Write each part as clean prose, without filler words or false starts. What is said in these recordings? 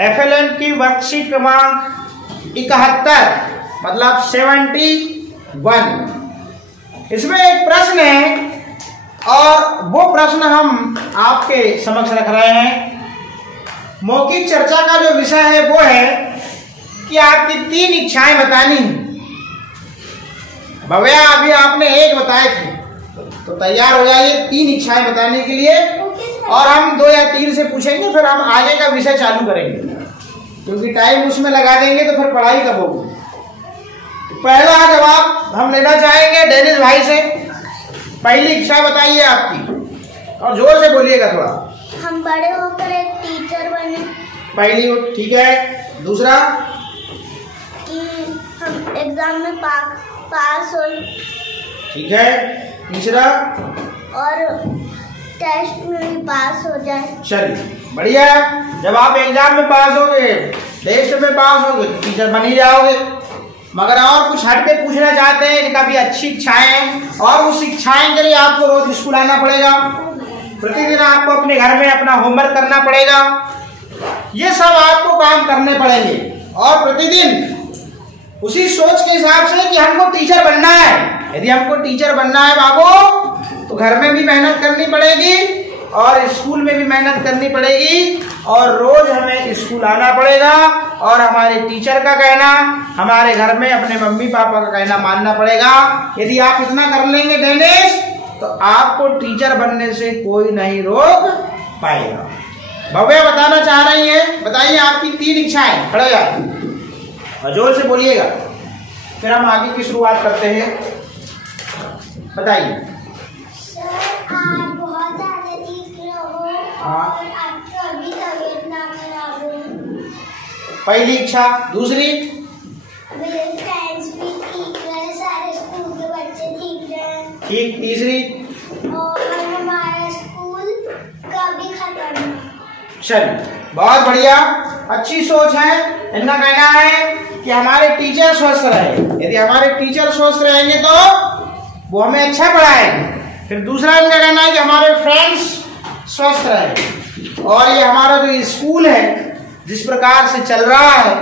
FLN की worksheet क्रमांक 71 मतलब 71। इसमें एक प्रश्न है और वो प्रश्न हम आपके समक्ष रख रहे हैं। मौखिक चर्चा का जो विषय है वो है कि आपकी 3 इच्छाएं बतानी है। भव्या अभी आपने एक बताए थे, तो तैयार हो जाइए 3 इच्छाएं बताने के लिए, और हम 2 या 3 से पूछेंगे, फिर हम आगे का विषय चालू करेंगे, क्योंकि टाइम उसमें लगा देंगे तो फिर पढ़ाई कब होगी। पहला जवाब हम लेना चाहेंगे डेनिस भाई से। पहली इच्छा बताइए आपकी, और जोर से बोलिएगा थोड़ा। हम बड़े होकर एक टीचर बने। पहली, ठीक है। दूसरा, कि हम एग्जाम में पास हो। ठीक है। तीसरा, और टेस्ट में भी पास हो जाए। चलिए बढ़िया। जब आप एग्जाम में पास होगे, टेस्ट में पास होगे तो टीचर बन ही जाओगे। मगर और कुछ हटके पूछना चाहते हैं, इनका भी अच्छी इच्छाएं हैं, और उस इच्छाएं के लिए आपको रोज स्कूल आना पड़ेगा, प्रतिदिन आपको अपने घर में अपना होमवर्क करना पड़ेगा, ये सब आपको काम करने पड़ेंगे, और प्रतिदिन उसी सोच के हिसाब से कि हमको टीचर बनना है। यदि हमको टीचर बनना है बाबू, तो घर में भी मेहनत करनी पड़ेगी और स्कूल में भी मेहनत करनी पड़ेगी, और रोज हमें स्कूल आना पड़ेगा, और हमारे टीचर का कहना, हमारे घर में अपने मम्मी पापा का कहना मानना पड़ेगा। यदि आप इतना कर लेंगे डेनिस, तो आपको टीचर बनने से कोई नहीं रोक पाएगा। भव्या बताना चाह रही है, बताइए आपकी 3 इच्छाएं। खड़े जाइए और जोर से बोलिएगा, फिर हम आगे की शुरुआत करते हैं। बताइए। सर, आप बहुत ज्यादा ठीक रहो और आपको अभी तबीयत ना खराब हो। पहली इच्छा। दूसरी, मेरे फ्रेंड्स भी ठीक रहे, सारे स्कूल के बच्चे ठीक रहे। ठीक। तीसरी, और हमारा स्कूल कभी खत्म ना। चलिए बहुत बढ़िया, अच्छी सोच है। इनका कहना है कि हमारे टीचर स्वस्थ रहे। यदि हमारे टीचर स्वस्थ रहेंगे तो वो हमें अच्छा पढ़ाएंगे। फिर दूसरा इनका कहना है कि हमारे फ्रेंड्स स्वस्थ रहे, और ये हमारा जो स्कूल है जिस प्रकार से चल रहा है,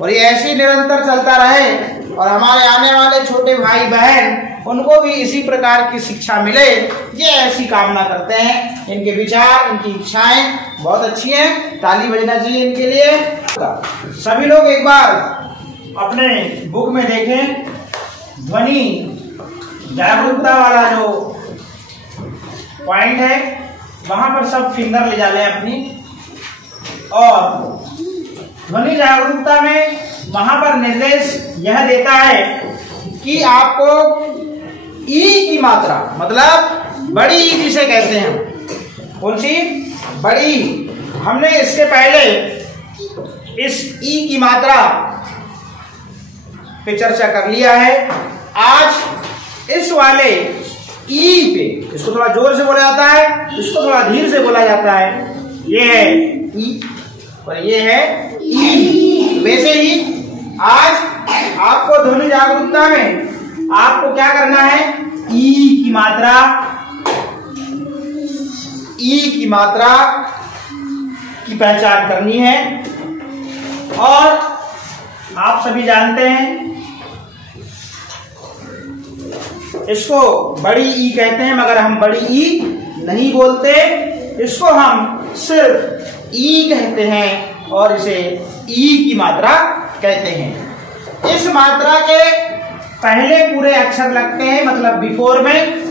और ये ऐसे निरंतर चलता रहे, और हमारे आने वाले छोटे भाई बहन उनको भी इसी प्रकार की शिक्षा मिले, ये ऐसी कामना करते हैं। इनके विचार, इनकी इच्छाएं बहुत अच्छी हैं, ताली बजना चाहिए इनके लिए। सभी लोग एक बार अपने बुक में देखें, ध्वनि जागरूकता वाला जो पॉइंट है, वहां पर सब फिंगर ले जा लें अपनी, और ध्वनि जागरूकता में वहां पर निर्देश यह देता है कि आपको ई की मात्रा, मतलब बड़ी ई जिसे कहते हैं, कौन सी? बड़ी। हमने इसके पहले इस ई की मात्रा पे चर्चा कर लिया है। आज इस वाले ई पे, इसको थोड़ा जोर से बोला जाता है, इसको थोड़ा धीरे से बोला जाता है। ये है ई और ये है ई। वैसे ही आज आपको ध्वनि जागरूकता में आपको क्या करना है, ई की मात्रा की पहचान करनी है। और आप सभी जानते हैं इसको बड़ी ई कहते हैं, मगर हम बड़ी ई नहीं बोलते, इसको हम सिर्फ ई कहते हैं, और इसे ई की मात्रा कहते हैं। इस मात्रा के पहले पूरे अक्षर लगते हैं, मतलब बिफोर में,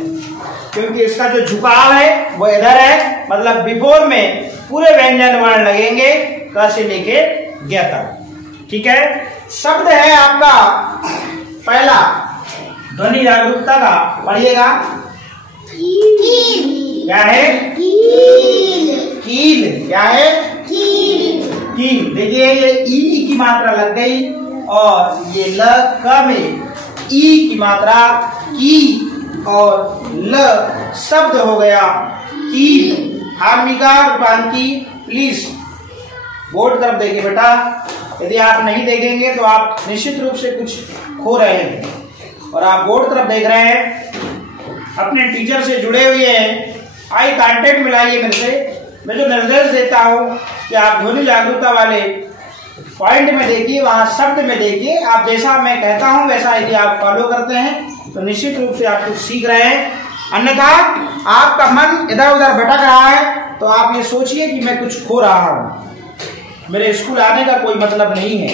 क्योंकि इसका जो झुकाव है वो इधर है, मतलब बिफोर में पूरे व्यंजन वर्ण लगेंगे, क से लेके ग तक। ठीक है। शब्द है आपका पहला ध्वनि जागरूकता का, पढ़िएगा। क्या है? कील। क्या है? कील। देखिए ये ई की मात्रा लग गई, और ये ल क में ई की मात्रा की और ल शब्द हो गया कील। हार्मिका रूपांकी प्लीज बोर्ड तरफ देखिए बेटा, यदि आप नहीं देखेंगे तो आप निश्चित रूप से कुछ खो रहे हैं, और आप बोर्ड तरफ देख रहे हैं, अपने टीचर से जुड़े हुए हैं। आई कांटेक्ट मिलाइए मेरे से, मैं जो निर्देश देता हूँ कि आप ध्वनि जागरूकता वाले पॉइंट में देखिए, वहां शब्द में देखिए, आप जैसा मैं कहता हूं वैसा यदि आप फॉलो करते हैं तो निश्चित रूप से आप कुछ सीख रहे हैं। अन्यथा आपका मन इधर उधर भटक रहा है तो आप ये सोचिए कि मैं कुछ खो रहा हूं, मेरे स्कूल आने का कोई मतलब नहीं है।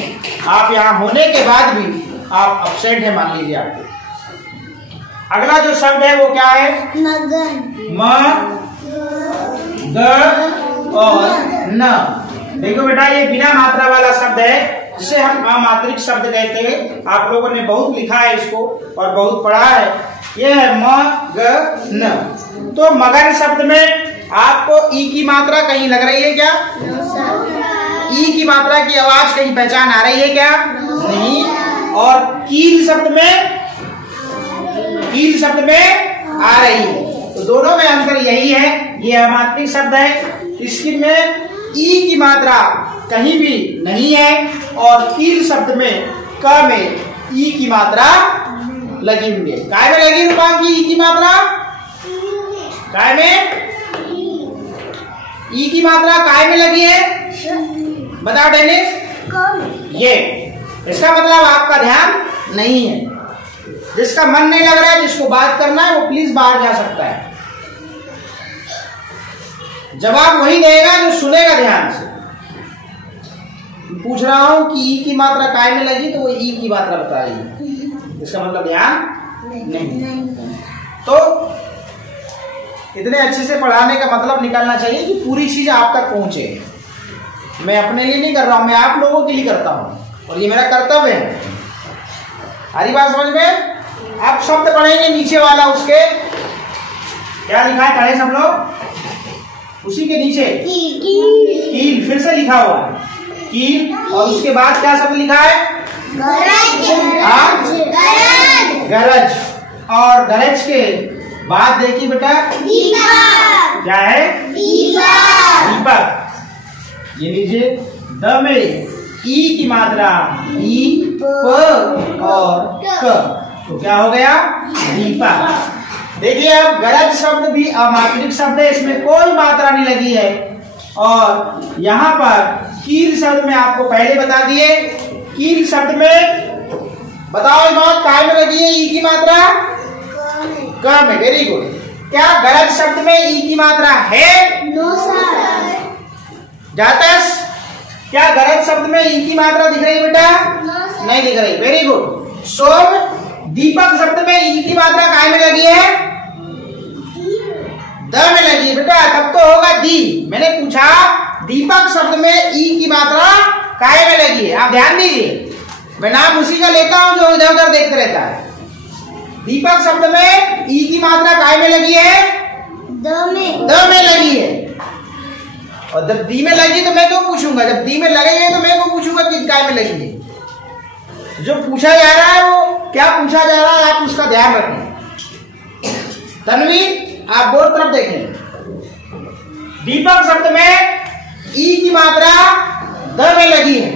आप यहाँ होने के बाद भी आप अपसेंट है, मान लीजिए आपको। अगला जो शब्द है वो क्या है? मगन। म ग और न। देखो बेटा, ये बिना मात्रा वाला शब्द है जिसे हम अमात्रिक शब्द कहते हैं। आप लोगों ने बहुत लिखा है इसको और बहुत पढ़ा है। यह है म ग न। तो मगन शब्द में आपको ई की मात्रा कहीं लग रही है क्या? ई की मात्रा की आवाज कहीं पहचान आ रही है क्या? नहीं। और कील शब्द में, कील शब्द में आ रही है। तो दोनों में अंतर यही है, ये अमात्रिक शब्द है, इसकी में ई की मात्रा कहीं भी नहीं है और कील शब्द में क में ई की मात्रा लगी हुई है। काय में लगी रूपांक की ई की मात्रा? काय में ई की मात्रा काय में लगी है? बताओ डेनिस। ये इसका मतलब आपका ध्यान नहीं है। जिसका मन नहीं लग रहा है, जिसको बात करना है, वो प्लीज बाहर जा सकता है। जवाब वही देगा जो सुनेगा ध्यान से। पूछ रहा हूं कि ई की मात्रा काय में लगी तो वो ई की मात्रा बताइए, इसका मतलब ध्यान नहीं। तो इतने अच्छे से पढ़ाने का मतलब निकालना चाहिए कि पूरी चीज आप तक पहुंचे। मैं अपने लिए नहीं कर रहा हूं, मैं आप लोगों के लिए करता हूं और ये मेरा कर्तव्य है। हरी बात समझ में? आप शब्द पढ़ेंगे नीचे वाला, उसके क्या लिखा है? पढ़े सब लोग? उसी के नीचे कील फिर से लिखा हुआ है, कील। और उसके बाद क्या शब्द लिखा है? गरज। और गरज के बाद देखिए बेटा क्या है? दीपक। ये लीजिए, द में ई की मात्रा ई, प और क, तो क्या हो गया? दीपक। देखिए, अब गरज शब्द भी अमात्रिक शब्द है, इसमें कोई मात्रा नहीं लगी है। और यहाँ पर कील शब्द में आपको पहले बता दिए, कील शब्द में बताओ बात काय में लगी है ई की मात्रा? क में। Very good. क्या गरज शब्द में ई की मात्रा है? No sir. जातस, क्या गरज शब्द में ई की मात्रा दिख रही है बेटा? नहीं दिख रही। Very good. सोम, दीपक शब्द में ई की मात्रा काय में लगी है? द में लगी है बेटा, तब तो होगा दी। मैंने पूछा दीपक शब्द में ई की मात्रा काय में लगी है? आप ध्यान दीजिए, मैं नाम उसी का लेता हूं जो इधर उधर देखते रहता है। दीपक शब्द में ई की मात्रा काय में लगी है? द में लगी है। और जब दी में लगी तो मैं क्यों पूछूंगा? जब दी में लगेंगे तो मैं क्यों पूछूंगा कि काय में लगी है? जो पूछा जा रहा है वो क्या पूछा जा रहा है, आप उसका ध्यान रखें। तन्वी, आप बोर्ड तरफ देखें। दीपक शब्द में ई की मात्रा द में लगी है,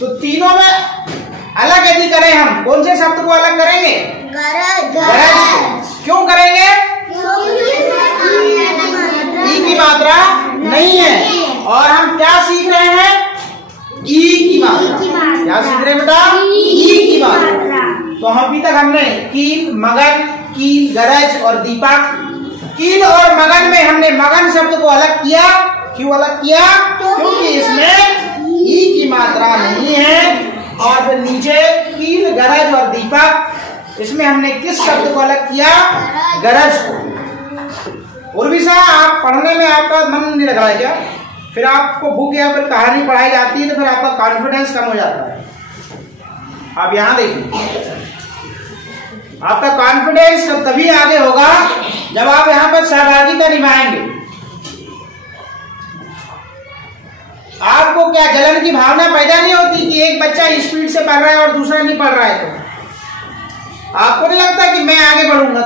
तो तीनों में अलग यदि करें हम, कौन से शब्द को अलग करेंगे? गरज। क्यों करेंगे? ई की मात्रा नहीं है। और हम क्या सीख रहे हैं? ई की मात्रा। क्या सीख रहे हैं बेटा? ई की मात्रा। तो अभी तक हमने कील, मगन, कील, गरज और दीपक। कील और मगन में हमने मगन शब्द को अलग किया। क्यों अलग किया? क्योंकि इसमें ई की मात्रा नहीं है। और फिर नीचे कील, गरज और दीपक, इसमें हमने किस शब्द को अलग किया? गरज को। उर्विशा, आप पढ़ने में आपका मन नहीं लग रहा है क्या? फिर आपको बुक या फिर कहानी पढ़ाई जाती है तो फिर आपका कॉन्फिडेंस कम हो जाता है। आप यहां देखिए, आपका कॉन्फिडेंस तभी आगे होगा जब आप यहां पर सहभागिता निभाएंगे। आपको क्या जलन की भावना पैदा नहीं होती कि एक बच्चा स्पीड से पढ़ रहा है और दूसरा नहीं पढ़ रहा है? तो आपको नहीं लगता कि मैं आगे बढ़ूंगा,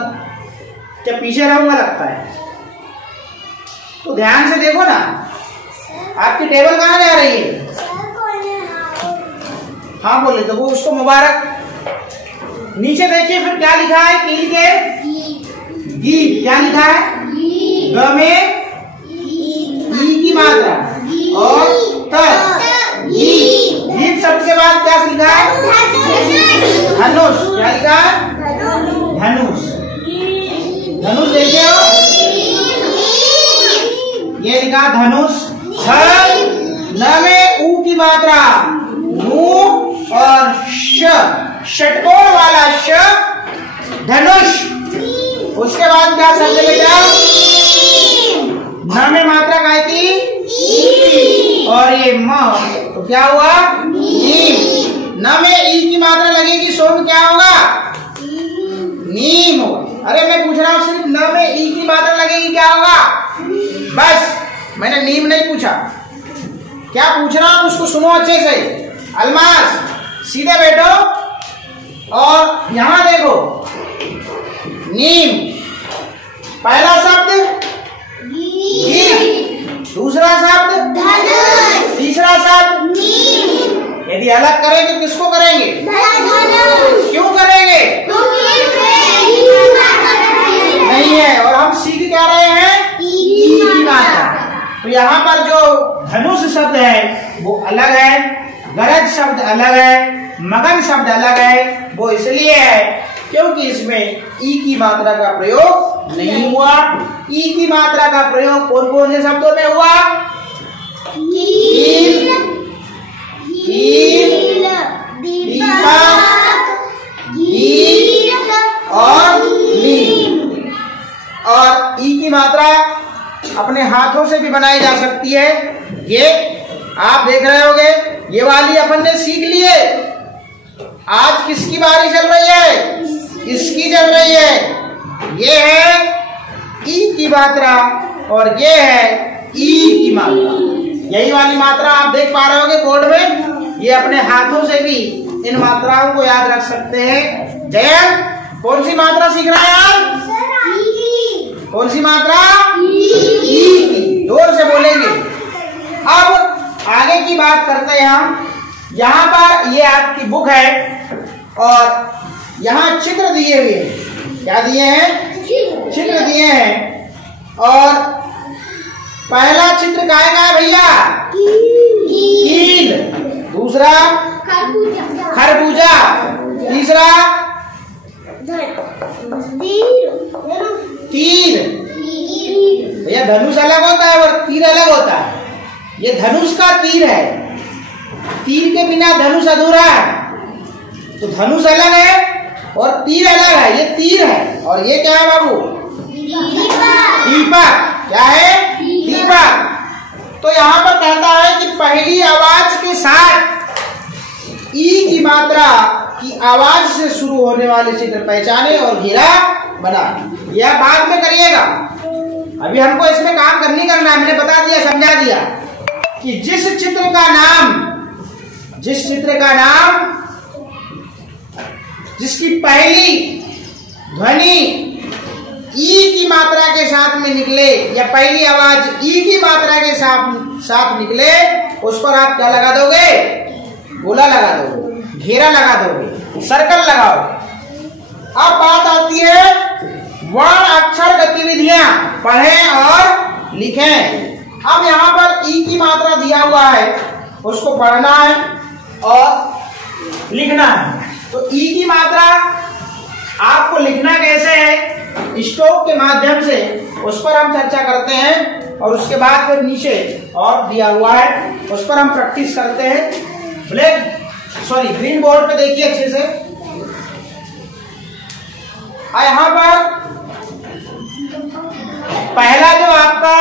क्या पीछे रहूंगा? लगता है। तो ध्यान से देखो ना, आपकी टेबल कहाँ जा रही है? हाँ बोले तो वो उसको मुबारक। नीचे देखिए फिर क्या लिखा है? कील के गीत। क्या लिखा है? ग में ई की की मात्रा और त गीत शब्द के बाद क्या लिखा है? धनुष। क्या लिखा है? धनुष। धनुष देखे हो, ये लिखा धनुष। न में ऊ की मात्रा नू और श, षटकोण वाला श, धनुष। उसके बाद क्या शब्द बेटा? न में मात्रा काय की और ये म, तो क्या हुआ? नीम। न में ई की मात्रा लगेगी सो में क्या होगा? नीम होगा। अरे मैं पूछ रहा हूं सिर्फ न में ई की मात्रा लगेगी क्या होगा? बस, मैंने नीम नहीं पूछा। क्या पूछ रहा हूं उसको सुनो अच्छे से। अलमास सीधे बैठो और यहां देखो। नीम पहला शब्द गीत, दूसरा शब्द धनुष, तीसरा शब्द नीम। यदि अलग करेंगे किसको करेंगे? क्यों करेंगे? नहीं है। और हम सीख क्या रहे हैं? ई की मात्रा। तो यहाँ पर जो धनुष शब्द है वो अलग है, गरज शब्द अलग है, मगन शब्द अलग है। वो इसलिए है क्योंकि इसमें ई की मात्रा का प्रयोग नहीं हुआ। ई की मात्रा का प्रयोग कौन कौन से शब्दों में हुआ? कील, कील, दीपक, गीत और नीम। और ई की मात्रा अपने हाथों से भी बनाई जा सकती है। ये आप देख रहे होगे, ये वाली अपन ने सीख लिए। आज किसकी बारी चल रही है? इसकी चल रही है। ये है ई की मात्रा और ये है ई की मात्रा। यही वाली मात्रा आप देख पा रहे होगे बोर्ड में। ये अपने हाथों से भी इन मात्राओं को याद रख सकते हैं। जयंत कौन सी मात्रा सीख रहे हैं आप? कौन सी मात्रा? ई की। जोर से बोलेंगे। अब आगे की बात करते हैं हम। यहाँ पर ये आपकी बुक है और यहाँ चित्र दिए हुए हैं। क्या दिए हैं? चित्र दिए हैं। और पहला चित्र काय का है भैया? कील। दूसरा खरबूजा। तीसरा तीर। भैया धनुष अलग होता है और तीर अलग होता है। ये धनुष का तीर है। तीर के बिना धनुष अधूरा है। तो धनुष अलग है और तीर अलग है। ये तीर है और ये क्या है बाबू? दीपक। क्या है? दीपक। तो यहाँ पर कहता है कि पहली आवाज के साथ ई की मात्रा की आवाज से शुरू होने वाले चित्र पहचाने और घेरा बना। यह बाद में करिएगा, अभी हमको इसमें काम करनी करना। हमने बता दिया, समझा दिया कि जिस चित्र का नाम जिसकी पहली ध्वनि ई की मात्रा के साथ में निकले या पहली आवाज ई की मात्रा के साथ निकले, उस पर आप क्या लगा दोगे? गोला लगा दोगे, घेरा लगा दोगे, सर्कल लगाओ। अब बात आती है वर्ण अक्षर गतिविधियां, पढ़ें और लिखें। अब यहाँ पर ई की मात्रा दिया हुआ है, उसको पढ़ना है और लिखना है। तो ई की मात्रा आपको लिखना कैसे है? स्ट्रोक के माध्यम से, उस पर हम चर्चा करते हैं। और उसके बाद फिर नीचे और दिया हुआ है, उस पर हम प्रैक्टिस करते हैं। ग्रीन बोर्ड पे देखिए अच्छे से। यहाँ पर पहला जो आपका,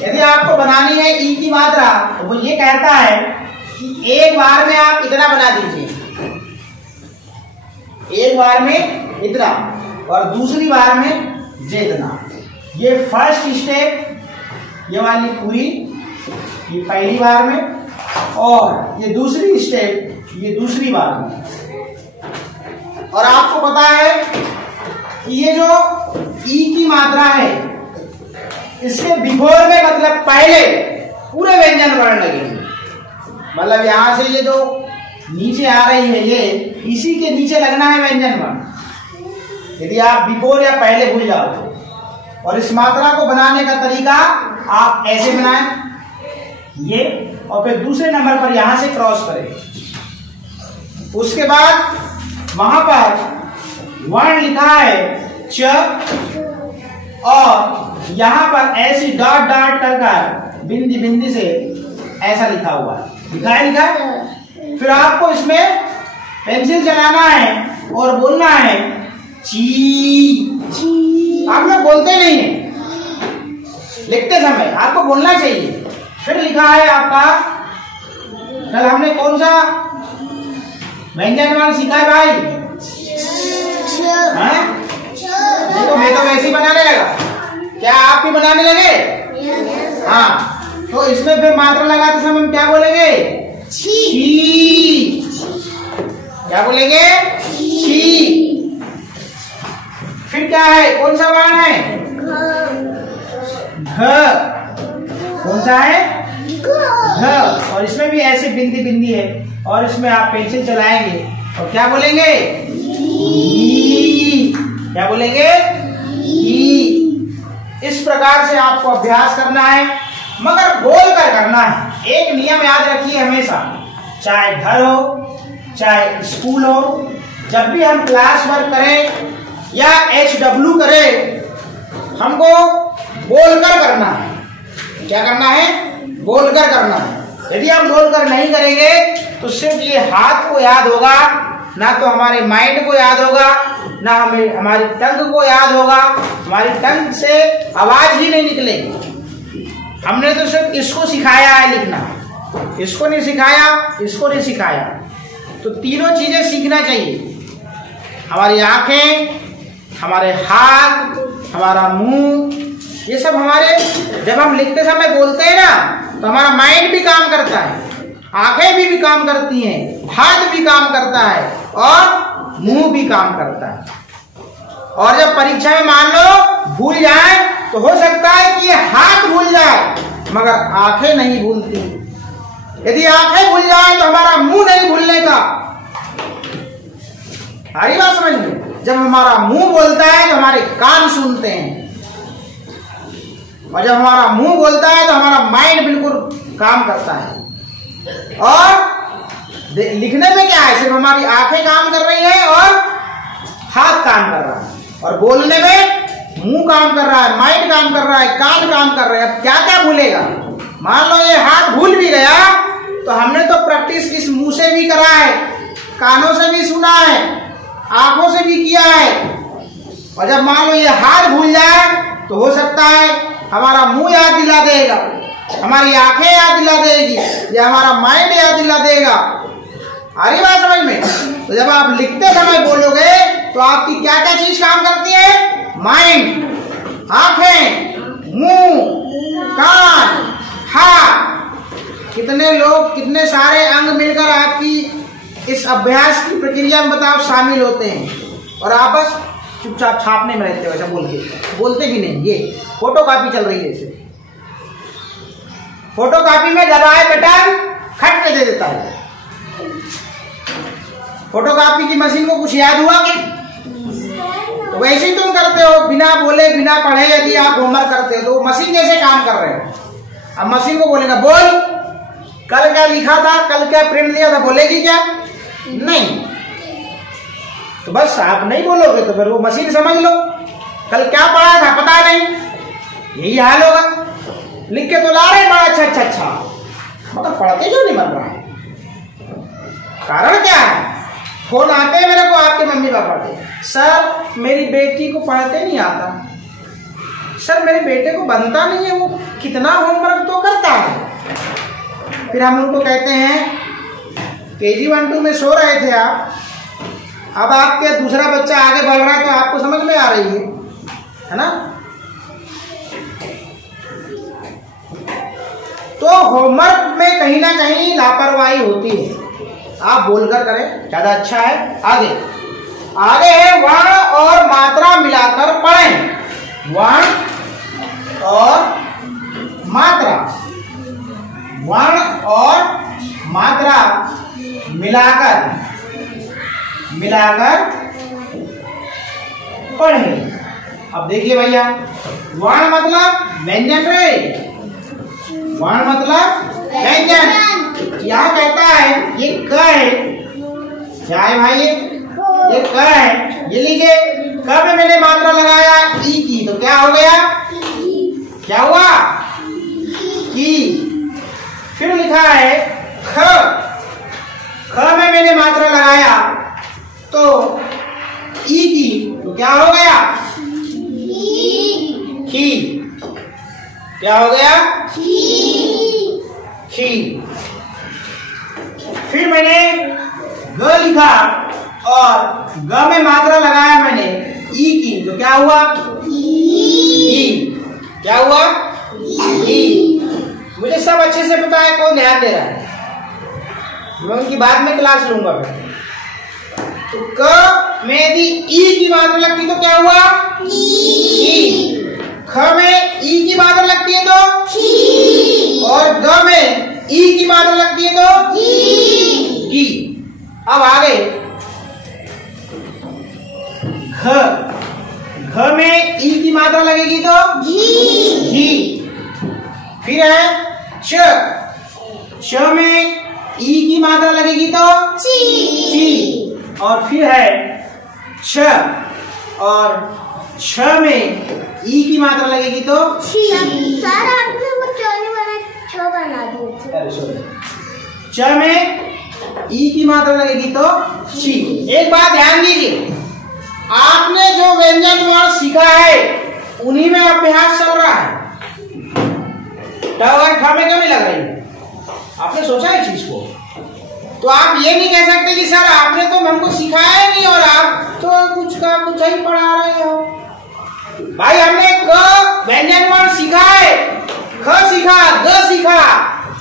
यदि आपको बनानी है ई की मात्रा, तो वो ये कहता है कि एक बार में आप इतना बना दीजिए, एक बार में इतना और दूसरी बार में जितना। ये फर्स्ट स्टेप, ये वाली पूरी, ये पहली बार में, और ये दूसरी स्टेप, ये दूसरी बार में। और आपको पता है कि ये जो ई की मात्रा है, इसके बिफोर में मतलब पहले पूरे व्यंजन वर्ण लगेंगे। मतलब यहां से ये जो नीचे आ रही है, ये इसी के नीचे लगना है व्यंजन वर्ण। यदि आप बिफोर या पहले भूल जाओ और इस मात्रा को बनाने का तरीका आप ऐसे बनाएं, ये, और फिर दूसरे नंबर पर यहां से क्रॉस करें। उसके बाद वहां पर वर्ण लिखा है च, और यहां पर ऐसी डॉट डॉट कर बिंदी बिंदी से ऐसा लिखा हुआ है, लिखा है। फिर आपको इसमें पेंसिल चलाना है और बोलना है ची। आप लोग बोलते नहीं है, लिखते समय आपको बोलना चाहिए। फिर लिखा है आपका, कल हमने कौन सा व्यंजन सीखा है भाई? तो मैं तो वैसे ही बनाने लगा, क्या आप भी बनाने लगे? हाँ, तो इसमें फिर मात्रा लगाते समय हम क्या बोलेंगे? छी। क्या बोलेंगे? छी। फिर क्या है, कौन सा वर्ण है? घ। कौन सा है? घ। और इसमें भी ऐसे बिंदी बिंदी है, और इसमें आप पेंसिल चलाएंगे और क्या बोलेंगे? क्या बोलेंगे? इस प्रकार से आपको अभ्यास करना है, मगर बोल कर करना है। एक नियम याद रखिए हमेशा, चाहे घर हो चाहे स्कूल हो, जब भी हम क्लास वर्क करें या HW करें, हमको बोलकर करना है। क्या करना है? बोलकर करना है। यदि हम बोलकर नहीं करेंगे तो सिर्फ ये हाथ को याद होगा, ना तो हमारे माइंड को याद होगा, ना हमें हमारी टंग को याद होगा। हमारी टंग से आवाज ही नहीं निकलेगी। हमने तो सिर्फ इसको सिखाया है लिखना, इसको नहीं सिखाया, इसको नहीं सिखाया। तो तीनों चीजें सीखना चाहिए, हमारी आंखें, हमारे हाथ, हमारा मुंह, ये सब हमारे, जब हम लिखते समय बोलते हैं ना, तो हमारा माइंड भी काम करता है, आंखें भी काम करती हैं, हाथ भी काम करता है और मुंह भी काम करता है। और जब परीक्षा में मान लो भूल जाए तो हो सकता है कि ये हाथ भूल जाए मगर आंखें नहीं भूलती। यदि आंखें भूल जाए तो हमारा मुंह नहीं भूलने का। सारी बात समझ में, जब हमारा मुंह बोलता है तो हमारे कान सुनते हैं, और जब हमारा मुंह बोलता है तो हमारा माइंड बिल्कुल काम करता है। और लिखने में क्या है, सिर्फ हमारी आंखें काम कर रही है और हाथ काम कर रहा है, और बोलने में मुंह काम कर रहा है, माइंड काम कर रहा है, कान काम कर रहे हैं। अब क्या क्या भूलेगा? मान लो ये हाथ भूल भी गया तो हमने तो प्रैक्टिस इस मुंह से भी करा है, कानों से भी सुना है, आंखों से भी किया है। और जब मान लो ये हाथ भूल जाए तो हो सकता है हमारा मुंह याद दिला देगा, हमारी आंखें याद दिला देगी, या हमारा माइंड याद दिला देगा। आ रही बात समझ में? तो जब आप लिखते समय बोलोगे तो आपकी क्या क्या चीज काम करती है? माइंड, आंखें, मुंह, कान, हाथ। कितने लोग, कितने सारे अंग मिलकर आपकी इस अभ्यास की प्रक्रिया में बताओ शामिल होते हैं, और आप बस चुपचाप छापने में रहते हो, ऐसा बोलते भी नहीं। ये फोटो कॉपी चल रही है, इसे फोटो कॉपी में दबाए बटन खट के दे देता है। फोटो कॉपी की मशीन को कुछ याद हुआ क्या? तो वैसे ही तुम करते हो, बिना बोले बिना पढ़े। यदि आप होमवर्क करते हो तो मशीन जैसे काम कर रहे हो। अब मशीन को बोलेगा बोल, कल क्या लिखा था, कल क्या प्रिंट दिया था, बोलेगी क्या? नहीं। तो बस आप नहीं बोलोगे तो फिर वो मशीन समझ लो कल क्या पढ़ा था पता नहीं, यही हाल होगा। लिख के तो ला रहे बड़ा अच्छा, मतलब पढ़ते क्यों नहीं बन रहा है? कारण क्या है? फोन आते हैं मेरे को आपके मम्मी पापा के, सर मेरी बेटी को पढ़ते नहीं आता, सर मेरे बेटे को बनता नहीं है, वो कितना होमवर्क तो करता है। फिर हम उनको कहते हैं KG 1-2 में सो रहे थे आप, अब आपके दूसरा बच्चा आगे बढ़ रहा है तो आपको समझ में आ रही है ना? तो होमवर्क में कहीं ना कहीं लापरवाही होती है। आप बोलकर करें, ज्यादा अच्छा है। आगे है वर्ण और मात्रा मिलाकर पढ़ें। वर्ण और मात्रा, वर्ण और मात्रा मिलाकर पढ़ें। अब देखिए भैया, वर्ण मतलब व्यंजन रे, वर्ण मतलब व्यंजन। यहाँ कहता है ये क है, क्या है भाई ये क है। ये लीजिए, क में मैंने मात्रा लगाया ई की, तो क्या हो गया, क्या हुआ, की। फिर लिखा है ख, ख में मैंने मात्रा लगाया तो ई की, तो क्या हो गया, की। क्या हो गया, की। फिर मैंने ग लिखा और ग में मात्रा लगाया मैंने ई की, तो क्या हुआ, ई। क्या हुआ, ई। मुझे सब अच्छे से पता है, कौन ध्यान दे रहा है, मैं उनकी बाद में क्लास लूंगा फिर। तो क में यदि ई की मात्रा लगती तो क्या हुआ, ई। ख में ई की मात्रा लगती है तो की, और ग में ई की मात्रा लगती है तो की। अब आगे घ, घ में ई की मात्रा लगेगी तो घी। फिर है च, च में ई की मात्रा लगेगी तो ची। और फिर है छ, और छ में ई की मात्रा लगेगी तो सर आपने वो चौनी वाला छ बना दिया। च में ई की मात्रा लगेगी तो ची। एक बात ध्यान दीजिए, आपने जो व्यंजन वर्ण सीखा है उन्हीं में अभ्यास चल रहा है। ठ में क्यों नहीं लग रही, आपने सोचा है चीज को? तो आप ये नहीं कह सकते कि सर आपने तो हमको सिखाया ही नहीं और आप तो कुछ का कुछ ही पढ़ा रहे हो। भाई हमने क व्यंजन वर्ण सीखा है, ख सीखा, ग सीखा,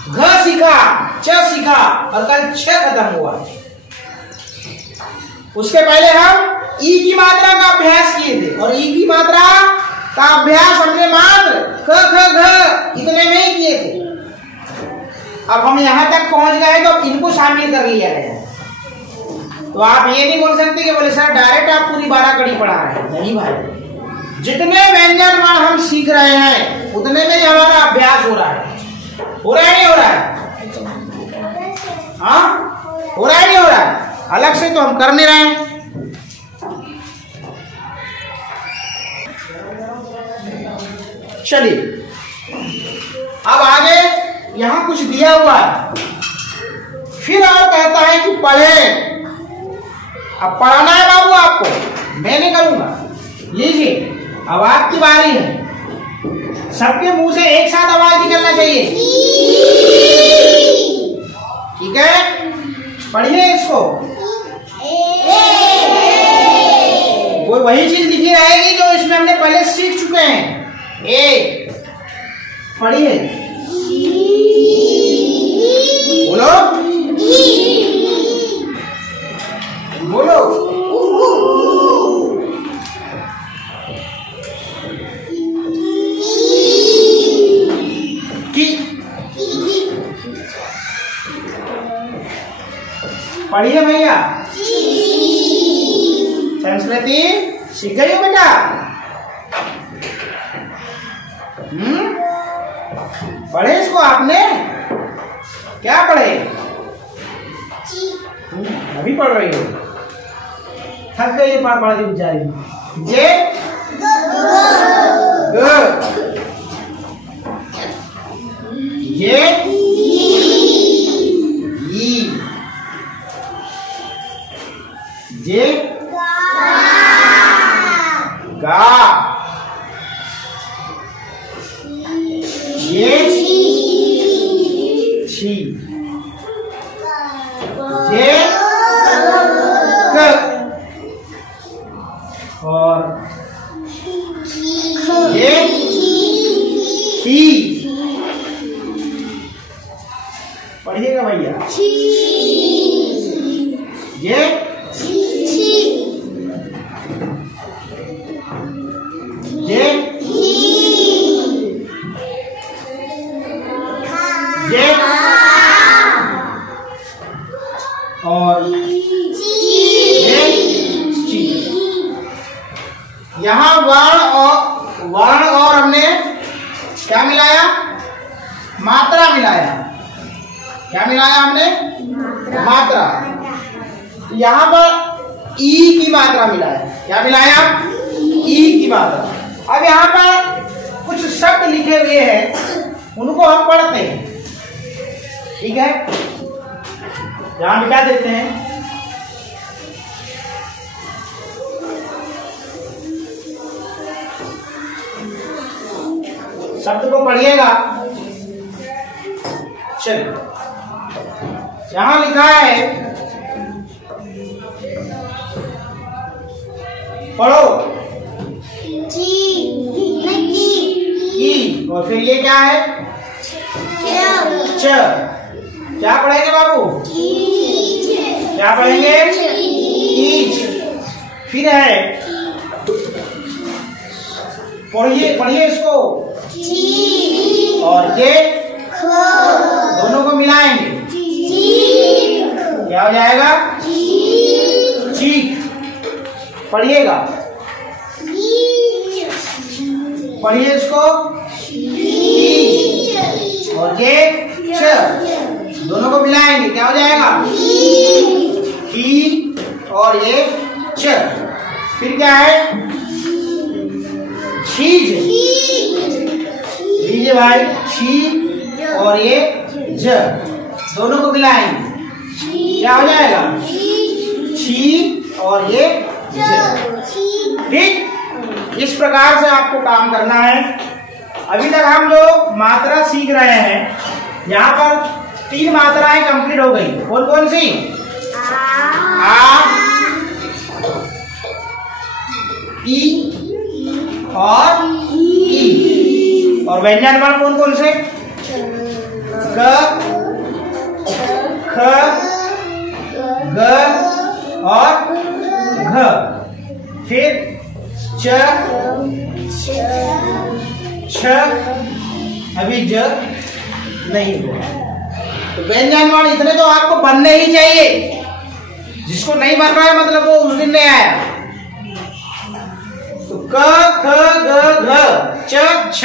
घ सीखा, च सीखा, और कल छ खत्म हुआ। उसके पहले हम ई की मात्रा का अभ्यास किए थे, और ई की मात्रा का अभ्यास हमने मात्र क ख घ इतने में ही किए थे। अब हम यहाँ तक पहुंच गए तो इनको शामिल कर लिया गया। तो आप ये नहीं बोल सकते कि बोले सर डायरेक्ट आप पूरी 12 कड़ी पढ़ा रहे हैं। नहीं भाई, जितने व्यंजन वर्ण हम सीख रहे हैं उतने में ही हमारा अभ्यास हो रहा है। हो रहा है नहीं हो रहा है? हाँ, हो रहा है नहीं हो रहा है? अलग से तो हम कर नहीं रहे हैं। चलिए अब आगे यहां कुछ दिया हुआ है, फिर और कहता है कि पढ़े। अब पढ़ाना है बाबू आपको, मैं नहीं करूंगा। लीजिए अब आपकी बारी है, सबके मुंह से एक साथ आवाज निकलना चाहिए, ठीक है? पढ़िए इसको, वो वही चीज लिखी रहेगी जो इसमें हमने पहले सीख चुके हैं। ए, पढ़िए, बोलो बोलो। की, पढ़िए भैया, संस्कृति सीख गई हो बेटा? पढ़े इसको आपने? क्या पढ़े? अभी पढ़ रही हो? थक गई है पढ़ के बेचारी। जे ये ई, जे गा, ये छी, जे क, और ये खी। पढ़िएगा भैया, ये और यहाँ वर्ण और मात्रा मिलाया। क्या मिलाया हमने? मात्रा। यहाँ पर ई की मात्रा मिलाया। क्या मिलाया? ई की मात्रा। अब यहाँ पर कुछ शब्द लिखे हुए हैं, उनको हम पढ़ते हैं। ठीक है, यहां मिटा देते हैं। शब्द को पढ़िएगा। चलिए, यहां लिखा है, पढ़ो। की। और फिर ये क्या है? च। क्या पढ़ेंगे बाबू? क्या पढ़ेंगे? ईच। फिर है, पढ़िए पढ़िए इसको। और ये दोनों को मिलाएंगे, क्या हो जाएगा? चीख। पढ़िएगा, पढ़िए इसको। और ये च, दोनों को मिलाएंगे, क्या हो जाएगा? की। और ये च। फिर क्या है? छीज। लीजिए भाई, छी और ये ज, दोनों को मिलाएंगे, क्या हो जाएगा? छी और ये ज। ठीक, इस प्रकार से आपको काम करना है। अभी तक हम जो मात्रा सीख रहे हैं, यहाँ पर 3 मात्राएं कंप्लीट हो गई। कौन कौन सी? आ, ई और ई। और व्यंजन वर्ण कौन कौन से? क, ख, ग और घ। फिर च, छ, अभी ज नहीं हुआ। तो व्यंजन वर्ण इतने तो आपको बनने ही चाहिए। जिसको नहीं बन रहा है मतलब वो उस दिन नहीं आया। तो क, ख, ग, घ, च, छ।